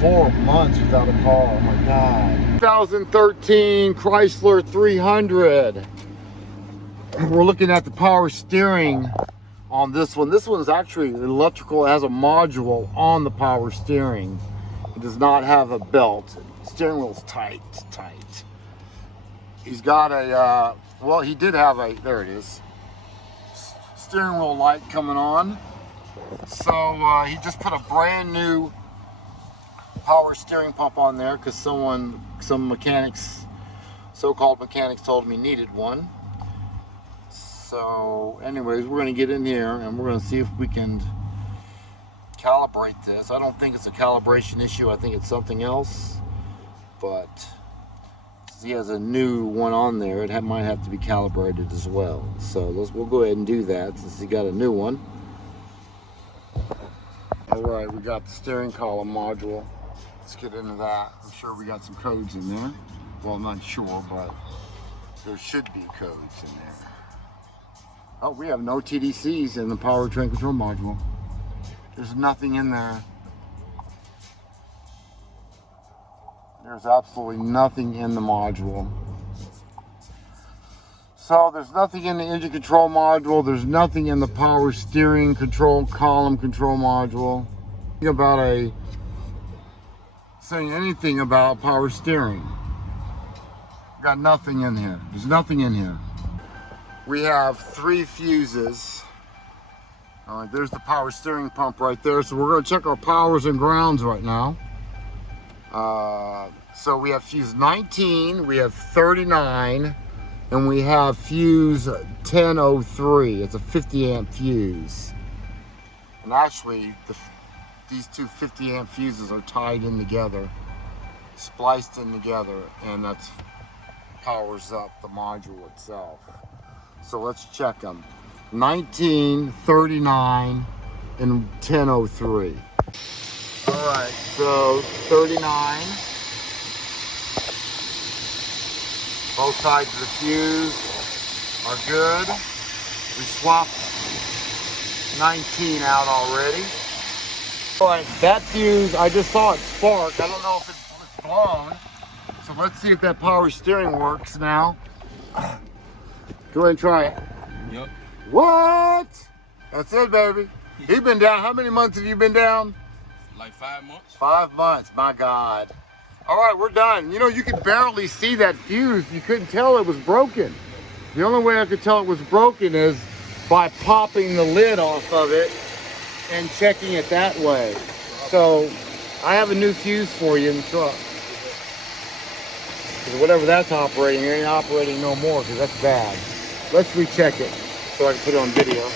4 months without a car. Oh my God. 2013 Chrysler 300. We're looking at the power steering on this one. This one's actually electrical. It has a module on the power steering. It does not have a belt. Steering wheel's tight. He's got a, well, he did have a, there it is, steering wheel light coming on. So he just put a brand new power steering pump on there because some mechanics, so-called mechanics, told me needed one. So anyways, we're going to get in here and we're going to see if we can calibrate this. I don't think it's a calibration issue. I think it's something else, but he has a new one on there. It might have to be calibrated as well. So we'll go ahead and do that since he got a new one. All right, we got the steering column module. Let's get into that. I'm sure we got some codes in there. Well, I'm not sure, but there should be codes in there. Oh, we have no TDCs in the powertrain control module. There's nothing in there. There's absolutely nothing in the module. So there's nothing in the engine control module. There's nothing in the power steering control column control module. Saying anything about power steering. Got nothing in here. There's nothing in here. We have 3 fuses. All right, there's the power steering pump right there. So we're going to check our powers and grounds right now. So we have fuse 19, we have 39, and we have fuse 1003. It's a 50 amp fuse. And actually, these two 50 amp fuses are tied in together, spliced in together, and that's powers up the module itself. So let's check them. 19, 39, and 1003. All right, so 39. Both sides of the fuse are good. We swapped 19 out already. All right, that fuse, I just saw it spark. I don't know if it's blown. So let's see if that power steering works now. Go ahead and try it. Yep. What? That's it, baby. You've been down. How many months have you been down? Like 5 months. 5 months, my God. All right, we're done. You know, you could barely see that fuse. You couldn't tell it was broken. The only way I could tell it was broken is by popping the lid off of it and checking it that way. So I have a new fuse for you in the truck. Because whatever that's operating, it ain't operating no more because that's bad. Let's recheck it so I can put it on video.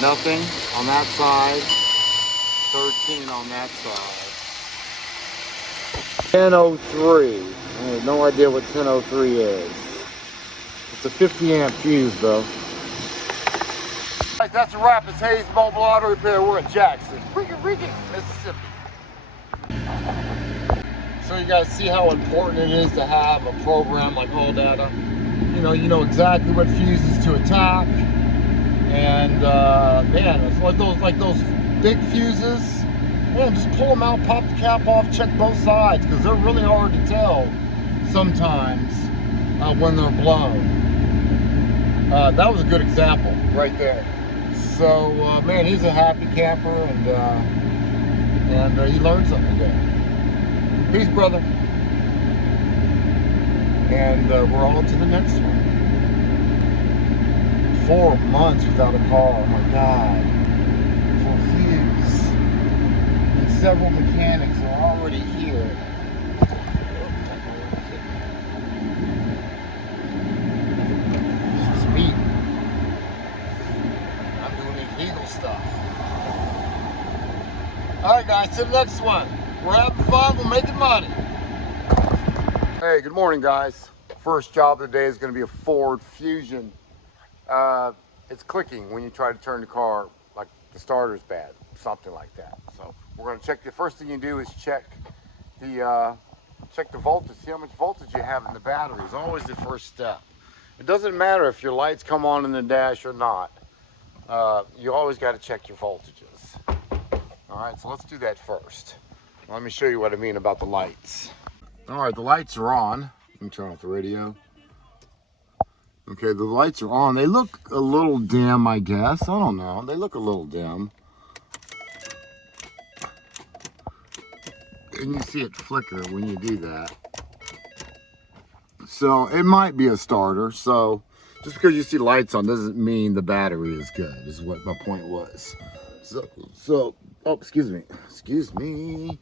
Nothing on that side, 13 on that side. 1003, I have no idea what 1003 is. It's a 50 amp fuse though. Right, that's a wrap. It's Hayes Mobile Auto Repair. We're in Jackson, Mississippi. So you guys see how important it is to have a program like All Data. You know exactly what fuses to attack. And man, it's like those big fuses. Man, just pull them out, pop the cap off, check both sides because they're really hard to tell sometimes when they're blown. That was a good example right there. So man, he's a happy camper and he learned something today. Peace, brother. And we're on to the next one. 4 months without a car. Oh my God. For fuse. And several mechanics are already here. Speed. I'm doing illegal stuff. Alright guys, to the next one. We're having fun, we're making money. Hey, good morning guys. First job of the day is going to be a Ford Fusion. It's clicking when you try to turn the car, like the starter's bad, something like that. So we're going to check. The first thing you do is check the voltage, see how much voltage you have in the battery. Is always the first step. It doesn't matter if your lights come on in the dash or not. you always got to check your voltages. All right, so let's do that first. Let me show you what I mean about the lights. All right, the lights are on. Let me turn off the radio. Okay, the lights are on. They look a little dim, I guess. I don't know. They look a little dim. And you see it flicker when you do that. So it might be a starter. So just because you see lights on doesn't mean the battery is good, is what my point was. So oh, excuse me. Excuse me.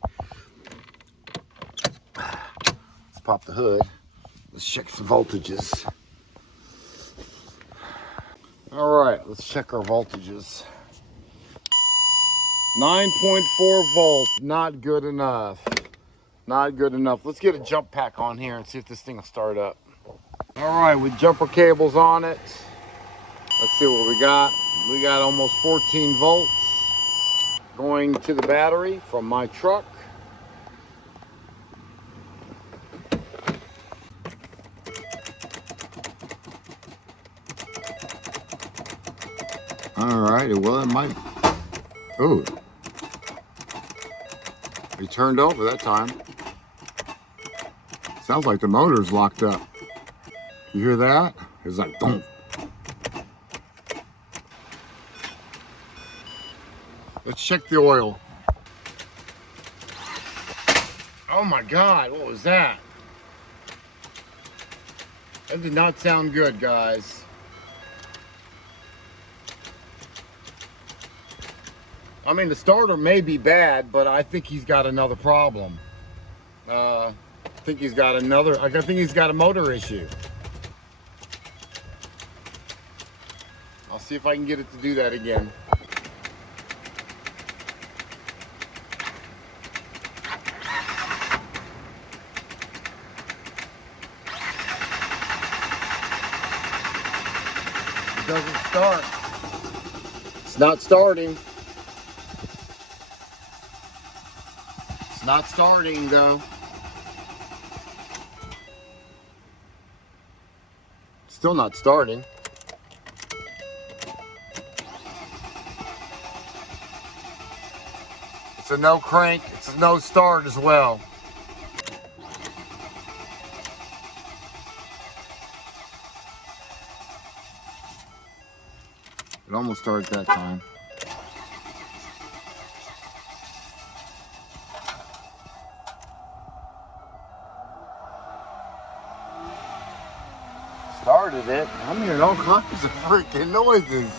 Let's pop the hood. Let's check some voltages. All right, let's check our voltages. 9.4 volts, not good enough. Not good enough. Let's get a jump pack on here and see if this thing will start up. All right, with jumper cables on it, let's see what we got. We got almost 14 volts going to the battery from my truck. All right, well, it might. Oh, it turned over that time. Sounds like the motor's locked up. You hear that? It's like boom. Let's check the oil. Oh my God, what was that? That did not sound good, guys. I mean, the starter may be bad, but I think he's got another problem. I think he's got a motor issue. I'll see if I can get it to do that again. It doesn't start. It's not starting. It's not starting though. Still not starting. It's a no crank, it's a no start as well. It almost started that time. Started it. I'm hearing all kinds of freaking noises.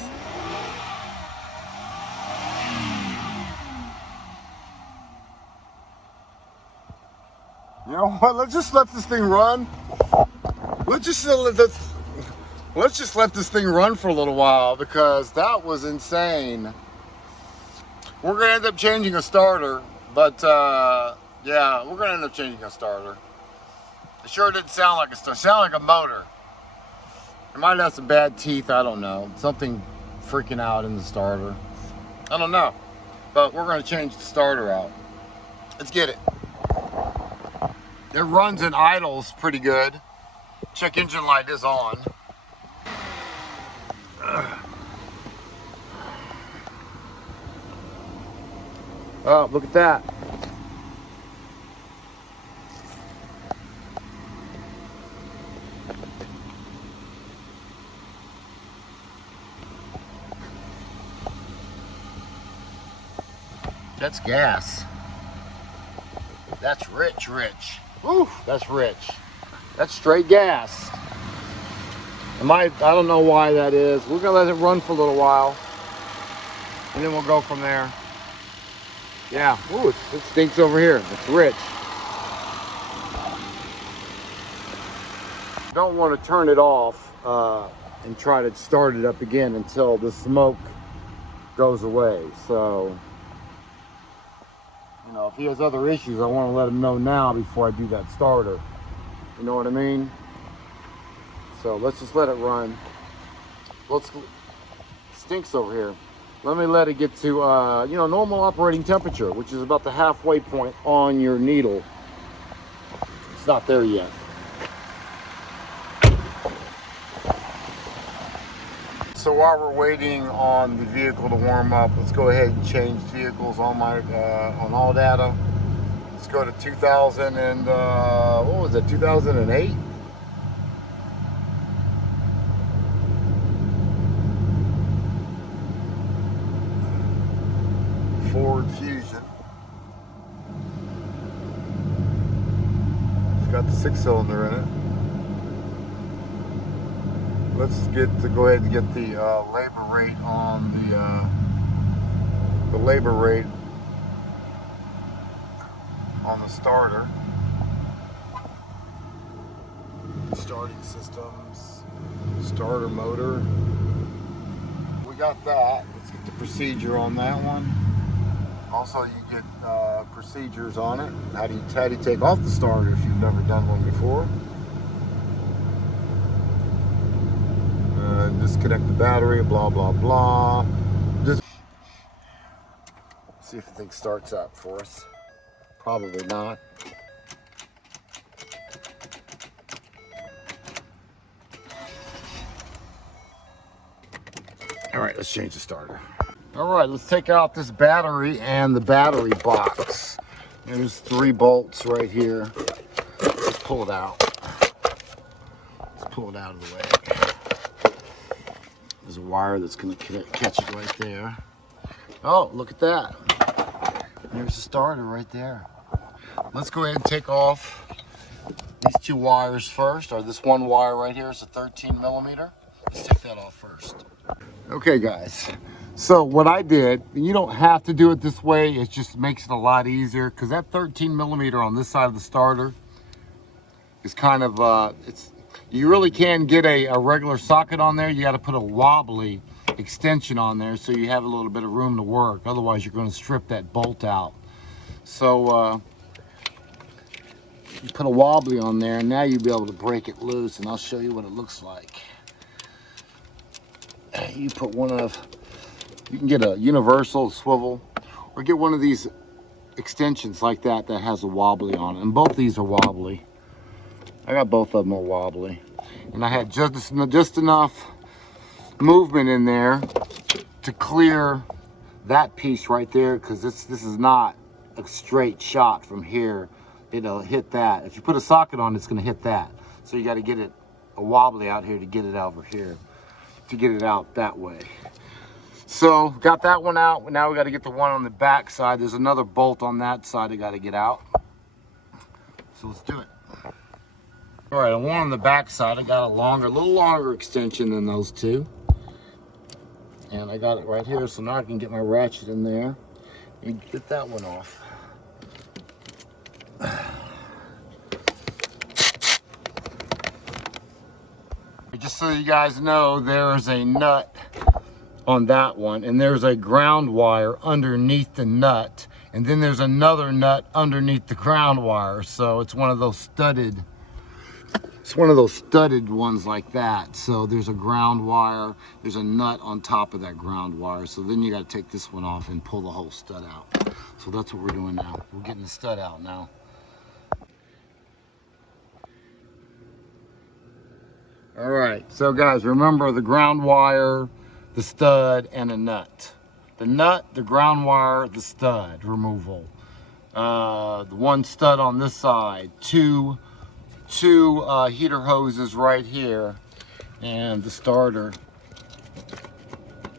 You know what? Let's just let this thing run. Let's just let this thing run for a little while because that was insane. We're gonna end up changing a starter, but yeah, we're gonna end up changing a starter. It sure didn't sound like a starter. It sounded like a motor. It might have some bad teeth. I don't know. Something freaking out in the starter. I don't know, but we're gonna change the starter out. Let's get it. It runs and idles pretty good. Check engine light is on. Oh, look at that. That's gas. That's rich. Woo, that's rich. That's straight gas. I don't know why that is. We're gonna let it run for a little while, and then we'll go from there. Yeah, ooh, it stinks over here. It's rich. Don't want to turn it off and try to start it up again until the smoke goes away. So, you know, if he has other issues, I want to let him know now before I do that starter. You know what I mean? So let's just let it run. It stinks over here. Let me let it get to, you know, normal operating temperature, which is about the halfway point on your needle. It's not there yet. So while we're waiting on the vehicle to warm up, let's go ahead and change vehicles on my on all data. Let's go to 2000 and what was it, 2008? Ford Fusion. It's got the 6-cylinder in it. Let's go ahead and get the labor rate on the labor rate on the starter. Starting systems, starter motor. We got that. Let's get the procedure on that one. Also, you get procedures on it. How do you take off the starter if you've never done one before? Disconnect the battery, blah blah blah. Just see if the thing starts up for us. Probably not. All right, let's change the starter. All right, let's take out this battery and the battery box. There's 3 bolts right here. Let's pull it out. Let's pull it out of the way. There's a wire that's going to catch it right there. Oh, look at that. There's the starter right there. Let's go ahead and take off these 2 wires first, or this one wire right here is a 13 millimeter. Let's take that off first. Okay guys, so what I did, and you don't have to do it this way, it just makes it a lot easier, because that 13 millimeter on this side of the starter is kind of, you really can get a regular socket on there. You got to put a wobbly extension on there so you have a little bit of room to work. Otherwise, you're going to strip that bolt out. So you put a wobbly on there, and now you'll be able to break it loose, and I'll show you what it looks like. You put you can get a universal swivel, or get one of these extensions like that has a wobbly on it, and both these are wobbly. I got both of them are wobbly, and I had just enough movement in there to clear that piece right there, because this is not a straight shot from here. It'll hit that. If you put a socket on, it's going to hit that. So you got to get it a wobbly out here to get it over here, to get it out that way. So got that one out. Now we got to get the one on the back side. There's another bolt on that side I got to get out. So let's do it. All right, the one on the back side, I got a little longer extension than those 2. And I got it right here, so now I can get my ratchet in there and get that one off. Just so you guys know, there's a nut on that one, and there's a ground wire underneath the nut, and then there's another nut underneath the ground wire. So it's one of those studded ones like that. So there's a ground wire, there's a nut on top of that ground wire. So then you got to take this one off and pull the whole stud out. So that's what we're doing now. We're getting the stud out now. All right, so guys, remember the ground wire, the stud, and a nut. The nut, the ground wire, the stud removal. The one stud on this side, two heater hoses right here, and the starter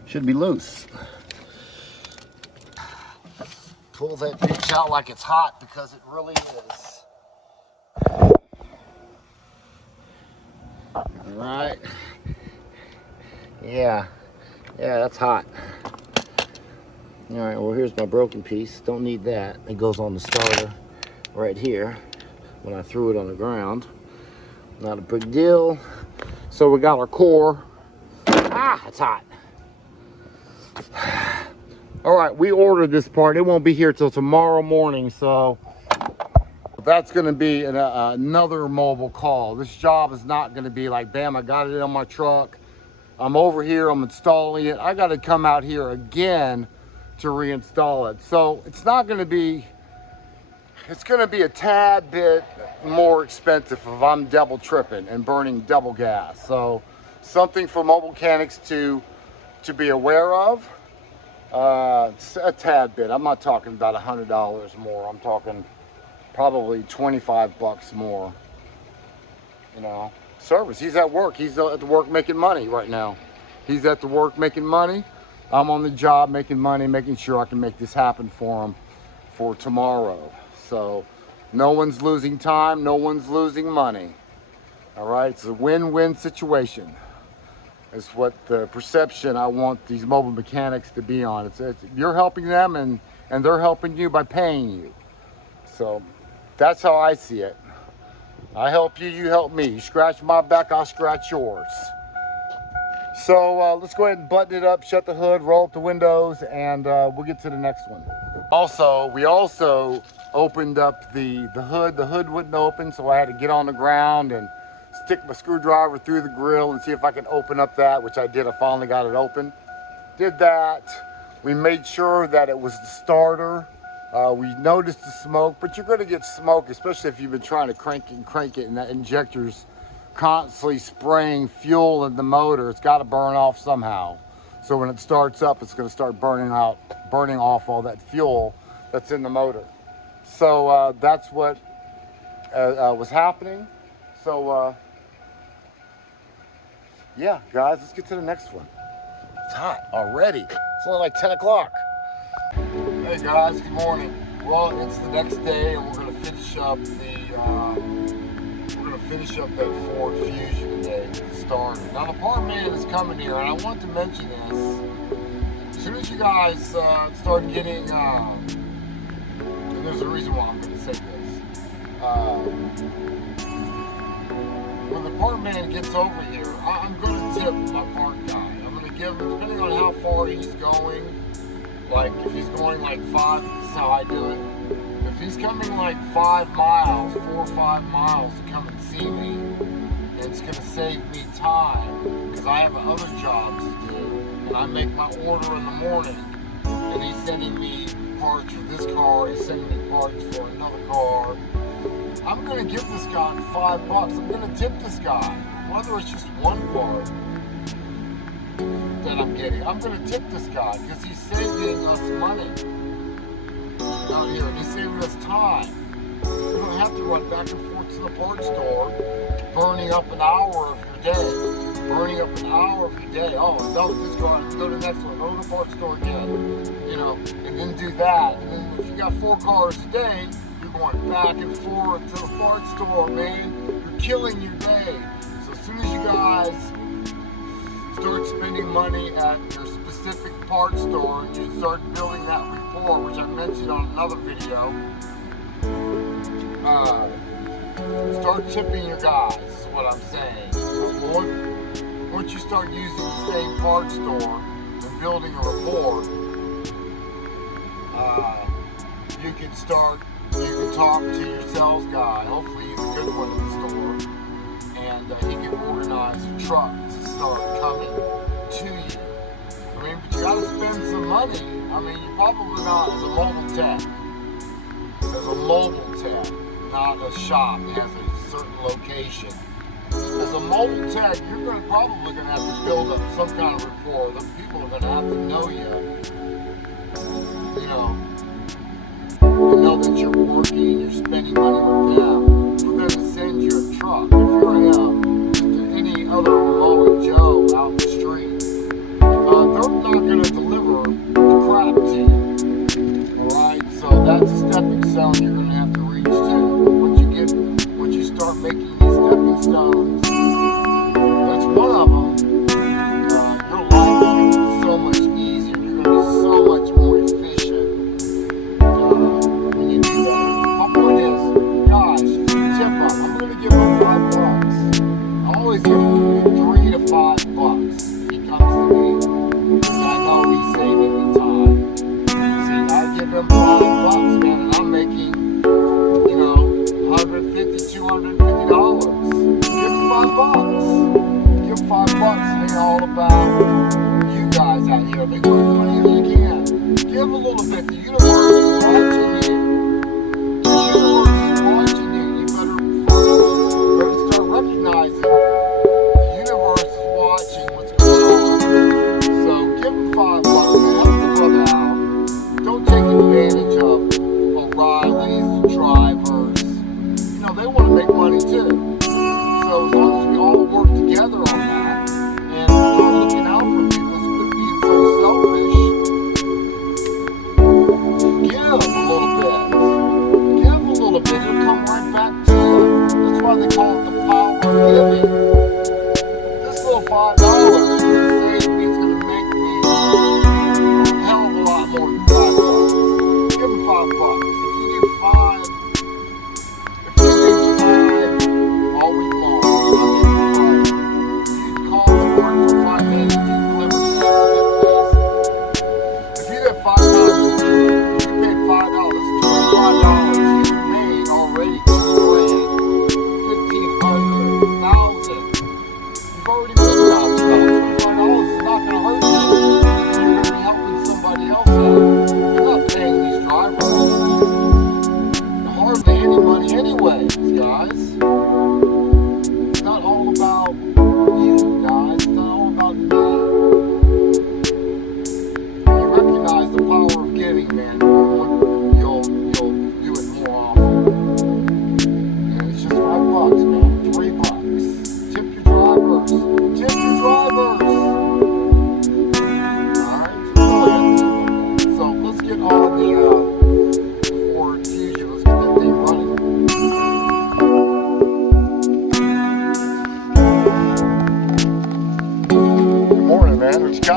should be loose. Pull that bitch out like it's hot, because it really is. All right. Yeah, that's hot. All right, well, here's my broken piece. Don't need that. It goes on the starter right here when I threw it on the ground. Not a big deal. So we got our core. Ah, it's hot. All right, we ordered this part. It won't be here till tomorrow morning, so that's going to be another mobile call. This job is not going to be like, bam, I got it on my truck. I'm over here, I'm installing it. I got to come out here again to reinstall it. So it's not going to be, it's going to be a tad bit more expensive if I'm double tripping and burning double gas. So something for mobile mechanics to to be aware of. It's a tad bit. I'm not talking about $100 more. I'm talking probably 25 bucks more. You know, service. He's at work. He's at the work making money right now. He's at the work making money. I'm on the job making money, making sure I can make this happen for him for tomorrow. So no one's losing time. No one's losing money. All right. It's a win-win situation. Is what the perception I want these mobile mechanics to be on. It's you're helping them and they're helping you by paying you. So that's how I see it. I help you, you help me. You scratch my back, I'll scratch yours. So let's go ahead and button it up, shut the hood, roll up the windows, and we'll get to the next one. We also opened up the hood. The hood wouldn't open, so I had to get on the ground and stick my screwdriver through the grill and see if I can open up that, which I did. I finally got it open. Did that. We made sure that it was the starter. We noticed the smoke, but you're going to get smoke, especially if you've been trying to crank it, and that injector's constantly spraying fuel in the motor. It's got to burn off somehow. So when it starts up, it's going to start burning off all that fuel that's in the motor. So that's what was happening. So yeah, guys, let's get to the next one. It's hot already. It's only like 10 o'clock. Hey guys, good morning. Well, it's the next day, and we're gonna finish up that Ford Fusion today with the starter. Now the part man is coming here, and I want to mention this. As soon as you guys start getting, and there's a reason why I'm gonna say this. When the part man gets over here, I'm gonna tip my part guy. I'm gonna give him, depending on how far he's going. Like if he's going like 5, this is how I do it. If he's coming like 5 miles, 4 or 5 miles to come and see me, it's gonna save me time because I have other jobs to do. And I make my order in the morning, and he's sending me parts for this car, he's sending me parts for another car. I'm gonna give this guy $5 bucks. I'm gonna tip this guy, whether it's just one part that I'm getting. I'm gonna tip this guy because he's saving us money out here, and he's saving us time. You don't have to run back and forth to the parts store, burning up an hour of your day. Burning up an hour of your day. Oh, I'm done with this car. Go to the next one. Go to the parts store again. You know, and then do that. And then if you got 4 cars a day, you're going back and forth to the parts store, man. You're killing your day. So as soon as you guys start spending money at your specific parts store, and you start building that rapport, which I mentioned on another video, start tipping your guys, is what I'm saying. Once you start using the same parts store and building a rapport, you can talk to your sales guy. Hopefully he's a good one in the store, and he can organize a truck to start coming to you. I mean, but you gotta spend some money. I mean, you're probably not as a mobile tech, not a shop that has a certain location. As a mobile tech, you're probably going to have to build up some kind of rapport. The people are going to have to know you. You know that you're working, you're spending money with them, for them to send you a truck. If you're just any other Moe Joe out the street, they're not going to deliver the crap to you. Alright, so that's a stepping stone you're going to have to reach to. Once you start making these stepping stones, that's one of them. Your life is going to be so much easier. You're going to be so much more efficient when you do that. My point is, gosh, tip up. I'm going to give him $5. I always give him $3 to $5 if he comes to me, because I know he's saving me time. See, I give him $5, man, and I'm making, $150, $250. Give him $5. Give him $5, and they're all about you guys out here. Make as much money as you can. Give a little bit. The universe is watching you. The universe is watching you. You better start recognizing the universe is watching what's going on. So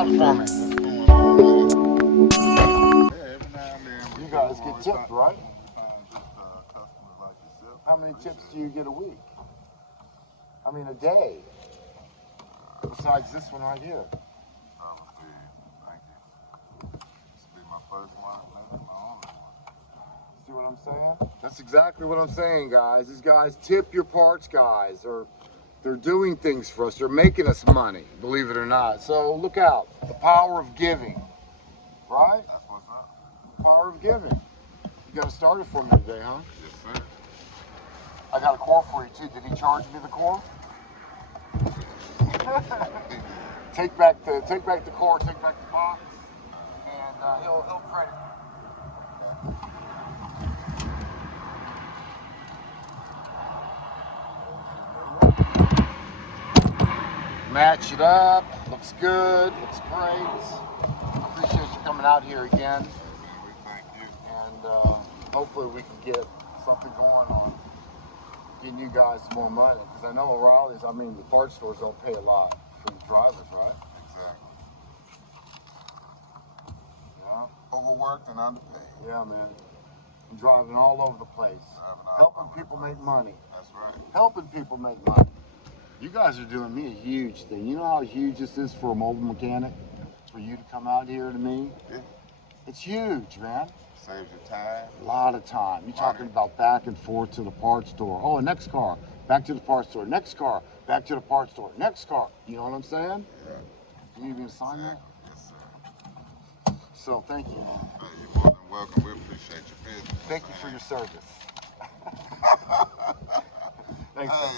out for me. You guys get tipped, right? How many tips do you get a week? I mean, a day. Besides this one right here. See what I'm saying? That's exactly what I'm saying, guys. These guys tip your parts guys, or they're doing things for us. They're making us money, believe it or not. So look out. The power of giving. Right? That's what's up. The power of giving. You got to start it for me today, huh? Yes, sir. I got a core for you too. Did he charge me the core? take back the core, take back the box, and he'll credit you. Match it up. Looks good. Looks great. Appreciate you coming out here again. We thank you. And hopefully we can get something going on getting you guys more money. Because I know O'Reilly's, I mean, the parts stores don't pay a lot for the drivers, right? Exactly. Yeah. Overworked and underpaid. Yeah, man. I'm driving all over the place. Helping people make money. That's right. Helping people make money. You guys are doing me a huge thing. You know how huge this is for a mobile mechanic? For you to come out here to me? Yeah. It's huge, man. Saves your time. A lot of time. You're talking about back and forth to the parts store. Oh, next car, back to the parts store. Next car, back to the parts store. Next car. You know what I'm saying? Yeah. You need me to sign that? Yes, sir. So thank you. Hey, you're more than welcome. We appreciate your business. Thank you for your service. Thanks. Hey,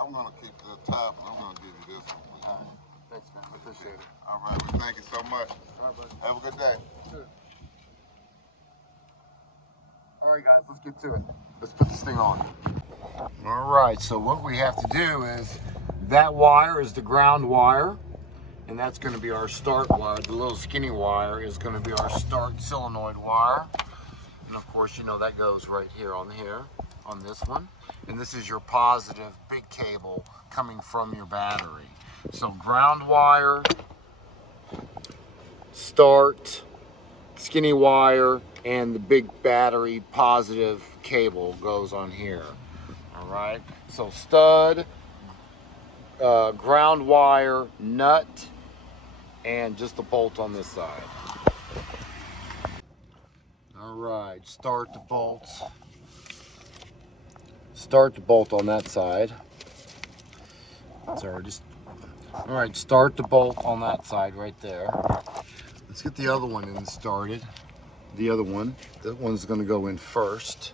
I'm going to keep the top and I'm going to give you this one. All right. Thanks, man. I appreciate it. All right. Well, thank you so much. All right, buddy. Have a good day. Sure. All right, guys, let's get to it. Let's put this thing on. All right, so what we have to do is, that wire is the ground wire, and that's going to be our start wire. The little skinny wire is going to be our start solenoid wire. And of course, you know that goes right here, on this one. And this is your positive big cable coming from your battery. So ground wire, start, skinny wire, and the big battery positive cable goes on here. All right, so stud, ground wire, nut, and just a bolt on this side. All right, start the bolts. Start the bolt on that side. Sorry, all right, start the bolt on that side right there. Let's get the other one in started. The other one, that one's going to go in first.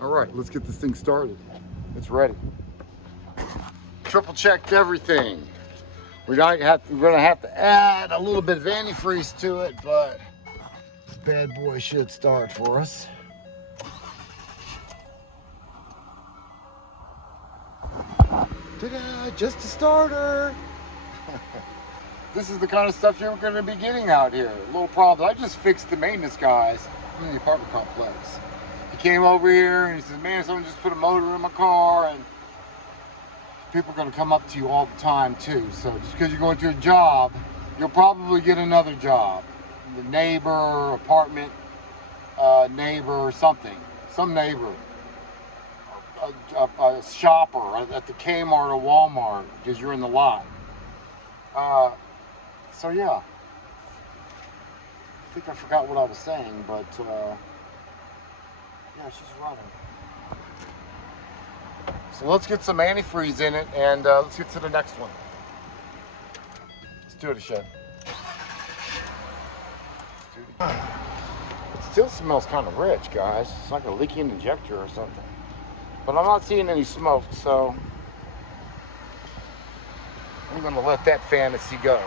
All right, let's get this thing started. It's ready. Triple checked everything. We're going to have to add a little bit of antifreeze to it, but this bad boy should start for us. Ta-da, just a starter. This is the kind of stuff you're going to be getting out here. A little problem. I just fixed the maintenance guys in the apartment complex. He came over here and he said, man, someone just put a motor in my car. And people are going to come up to you all the time too. So just because you're going to a job, you'll probably get another job. The neighbor, apartment neighbor, something. Some neighbor. A shopper at the Kmart or Walmart because you're in the lot. So yeah, I think I forgot what I was saying, but yeah, she's running. So let's get some antifreeze in it, and let's get to the next one. Let's do it, Chef. It still smells kind of rich, guys. It's like a leaking injector or something. But I'm not seeing any smoke, so I'm gonna let that fantasy go.